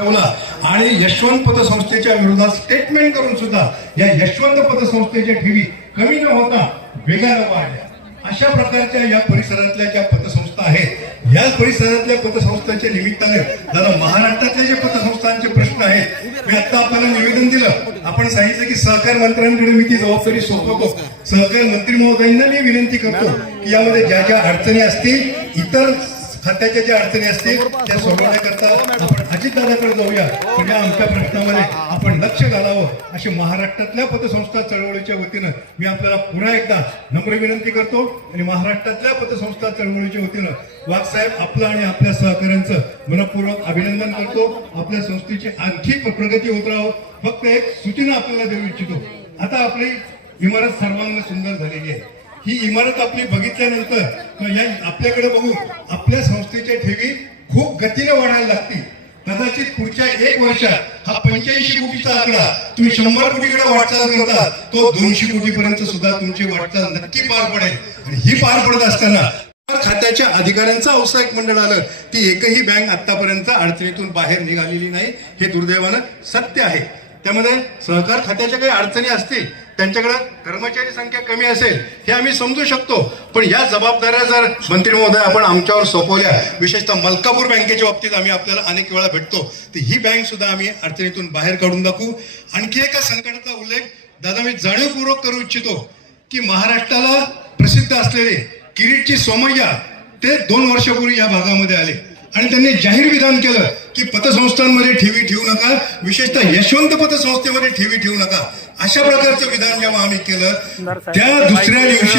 ठेवला. आणि यशवंत पतसंस्थेच्या विरोधात स्टेटमेंट करून सुद्धा या यशवंत पतसंस्थेच्या ठेवी कमी न होता वेगानं वाढल्या. अशा प्रकारच्या या परिसरातल्या ज्या पतसंस्था आहेत या परिसरातल्या पतसंस्थांच्या निमित्ताने दादा महाराष्ट्रातल्या जे पतसंस्थांचे प्रश्न आहेत मी आता आपल्याला निवेदन दिलं. आपण सांगितलं की सहकार मंत्र्यांकडे मी ती जबाबदारी सोपवतो. सहकार मंत्री महोदयांना मी विनंती करतो की यामध्ये ज्या ज्या अडचणी असतील इतर खात्याच्या ज्या अडचणी असतील त्या सोडवण्याकरता आपण अजितदादाकडे जाऊया. म्हणजे आमच्या प्रश्नामध्ये आपण लक्ष घालावं अशी महाराष्ट्रातल्या पतसंस्था चळवळीच्या वतीनं मी आपल्याला पुन्हा एकदा नम्र विनंती करतो आणि महाराष्ट्रातल्या पतसंस्था चळवळीच्या वतीनं वाघसाहेब आपलं आणि आपल्या सहकाऱ्यांचं मनपूर्वक अभिनंदन करतो. आपल्या संस्थेची आणखी प्रगती होत राहो. फक्त एक सूचना आपल्याला देऊ इच्छितो. आता आपली इमारत सर्वांना सुंदर झालेली आहे. ही इमारत आपली बघितल्यानंतर या आपल्याकडे बघून आपल्या संस्थेच्या ठेवी खूप गतीने वाढायला लागतील. कदाचित पुढच्या एक वर्षात हा पंच्याऐंशी कोटीचा आकडा तुम्ही शंभर कोटीकडे वाटचाल करता तो दोनशे कोटीपर्यंत सुद्धा तुमची वाटचाल नक्की पार पडेल. आणि ही पार पडत असताना खात्याच्या अधिकाऱ्यांचं औसायक मंडळ आलं ती एकही बँक आतापर्यंत अडचणीतून बाहेर निघालेली नाही. हे दुर्दैवानं सत्य आहे. त्यामध्ये सहकार खात्याच्या काही अडचणी असतील त्यांच्याकडे कर्मचारी संख्या कमी असेल हे आम्ही समजू शकतो. पण या जबाबदाऱ्या जर मंत्री महोदय आपण आमच्यावर सोपवल्या विशेषतः मलकापूर बँकेच्या बाबतीत आम्ही आपल्याला अनेक वेळा भेटतो तर ही बँक सुद्धा आम्ही अडचणीतून बाहेर काढून दाखवू आणखी एका संकटाचा उल्लेख दादा मी जाणीवपूर्वक करू इच्छितो की महाराष्ट्राला प्रसिद्ध असलेले किरीटची सोमय्या ते दोन वर्षापूर्वी या भागामध्ये आले. आणि त्यांनी जाहीर विधान केलं की पतसंस्थांमध्ये ठेवी ठेवू नका विशेषतः यशवंत पतसंस्थेमध्ये ठेवी ठेवू नका. अशा प्रकारचं विधान जेव्हा आम्ही केलं त्या दुसऱ्या दिवशी